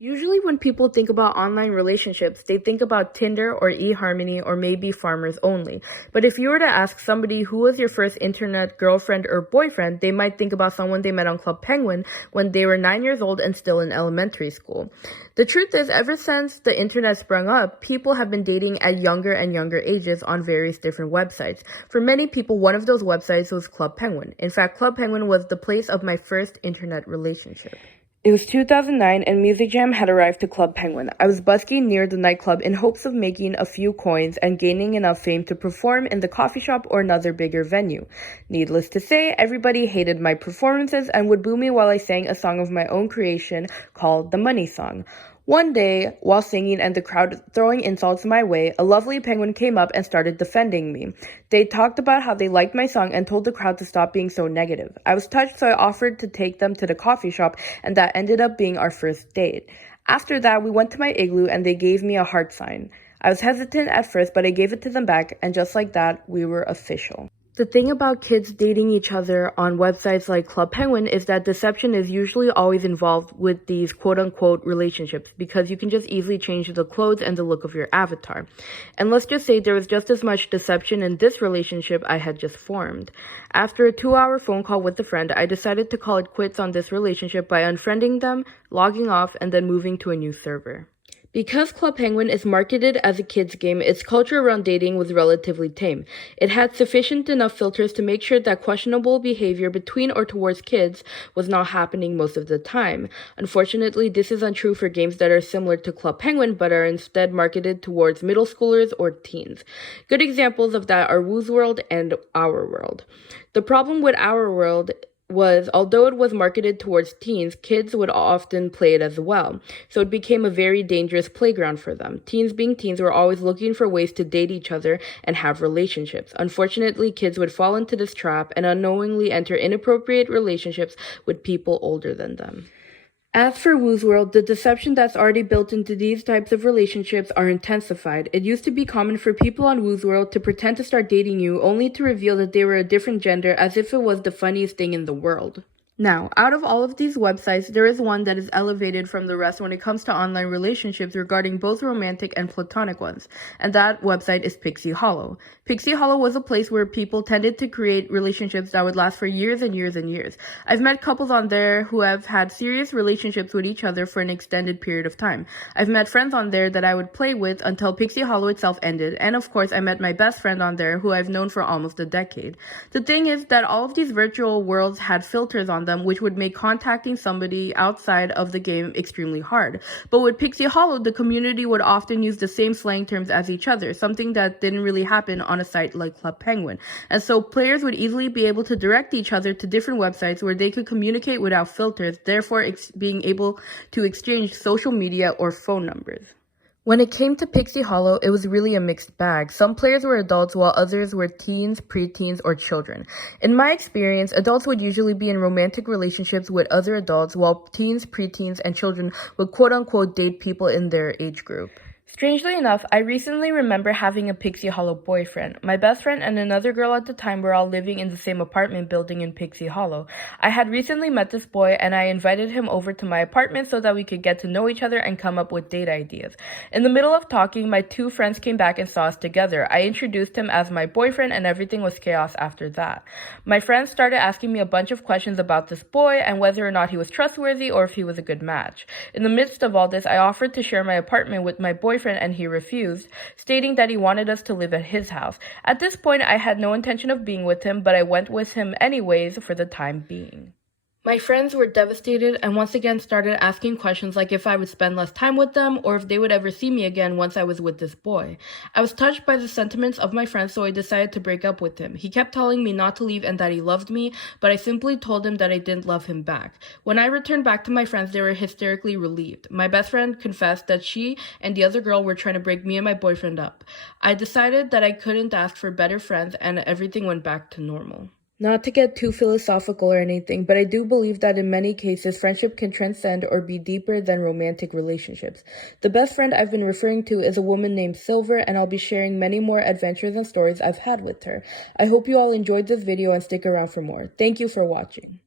Usually, when people think about online relationships, they think about Tinder or eHarmony or maybe Farmers Only. But if you were to ask somebody who was your first internet girlfriend or boyfriend, they might think about someone they met on Club Penguin when they were 9 years old and still in elementary school. The truth is, ever since the internet sprung up, people have been dating at younger and younger ages on various different websites. For many people, one of those websites was Club Penguin. In fact, Club Penguin was the place of my first internet relationship. It was 2009 and Music Jam had arrived to Club Penguin. I was busking near the nightclub in hopes of making a few coins and gaining enough fame to perform in the coffee shop or another bigger venue. Needless to say, everybody hated my performances and would boo me while I sang a song of my own creation called The Money Song. One day, while singing and the crowd throwing insults my way, a lovely penguin came up and started defending me. They talked about how they liked my song and told the crowd to stop being so negative. I was touched, so I offered to take them to the coffee shop, and that ended up being our first date. After that, we went to my igloo and they gave me a heart sign. I was hesitant at first, but I gave it to them back, and just like that, we were official. The thing about kids dating each other on websites like Club Penguin is that deception is usually always involved with these quote-unquote relationships because you can just easily change the clothes and the look of your avatar. And let's just say there was just as much deception in this relationship I had just formed. After a 2-hour phone call with a friend, I decided to call it quits on this relationship by unfriending them, logging off, and then moving to a new server. Because Club Penguin is marketed as a kids game, its culture around dating was relatively tame. It had sufficient enough filters to make sure that questionable behavior between or towards kids was not happening most of the time. Unfortunately, this is untrue for games that are similar to Club Penguin but are instead marketed towards middle schoolers or teens. Good examples of that are Woo's World and Our World. The problem with Our World was, although it was marketed towards teens, kids would often play it as well. So it became a very dangerous playground for them. Teens being teens were always looking for ways to date each other and have relationships. Unfortunately, kids would fall into this trap and unknowingly enter inappropriate relationships with people older than them. As for Woo's World, the deception that's already built into these types of relationships are intensified. It used to be common for people on Woo's World to pretend to start dating you only to reveal that they were a different gender as if it was the funniest thing in the world. Now, out of all of these websites, there is one that is elevated from the rest when it comes to online relationships regarding both romantic and platonic ones, and that website is Pixie Hollow. Pixie Hollow was a place where people tended to create relationships that would last for years and years and years. I've met couples on there who have had serious relationships with each other for an extended period of time. I've met friends on there that I would play with until Pixie Hollow itself ended, and of course I met my best friend on there who I've known for almost a decade. The thing is that all of these virtual worlds had filters on them, which would make contacting somebody outside of the game extremely hard. But with Pixie Hollow, the community would often use the same slang terms as each other, something that didn't really happen on a site like Club Penguin. And so players would easily be able to direct each other to different websites where they could communicate without filters, therefore being able to exchange social media or phone numbers. When it came to Pixie Hollow, it was really a mixed bag. Some players were adults while others were teens, preteens, or children. In my experience, adults would usually be in romantic relationships with other adults while teens, preteens, and children would quote-unquote date people in their age group. Strangely enough, I recently remember having a Pixie Hollow boyfriend. My best friend and another girl at the time were all living in the same apartment building in Pixie Hollow. I had recently met this boy and I invited him over to my apartment so that we could get to know each other and come up with date ideas. In the middle of talking, my two friends came back and saw us together. I introduced him as my boyfriend and everything was chaos after that. My friends started asking me a bunch of questions about this boy and whether or not he was trustworthy or if he was a good match. In the midst of all this, I offered to share my apartment with my boyfriend and he refused, stating that he wanted us to live at his house. At this point, I had no intention of being with him, but I went with him anyways for the time being. My friends were devastated and once again started asking questions like if I would spend less time with them or if they would ever see me again once I was with this boy. I was touched by the sentiments of my friends, so I decided to break up with him. He kept telling me not to leave and that he loved me, but I simply told him that I didn't love him back. When I returned back to my friends, they were hysterically relieved. My best friend confessed that she and the other girl were trying to break me and my boyfriend up. I decided that I couldn't ask for better friends and everything went back to normal. Not to get too philosophical or anything, but I do believe that in many cases, friendship can transcend or be deeper than romantic relationships. The best friend I've been referring to is a woman named Silver, and I'll be sharing many more adventures and stories I've had with her. I hope you all enjoyed this video and stick around for more. Thank you for watching.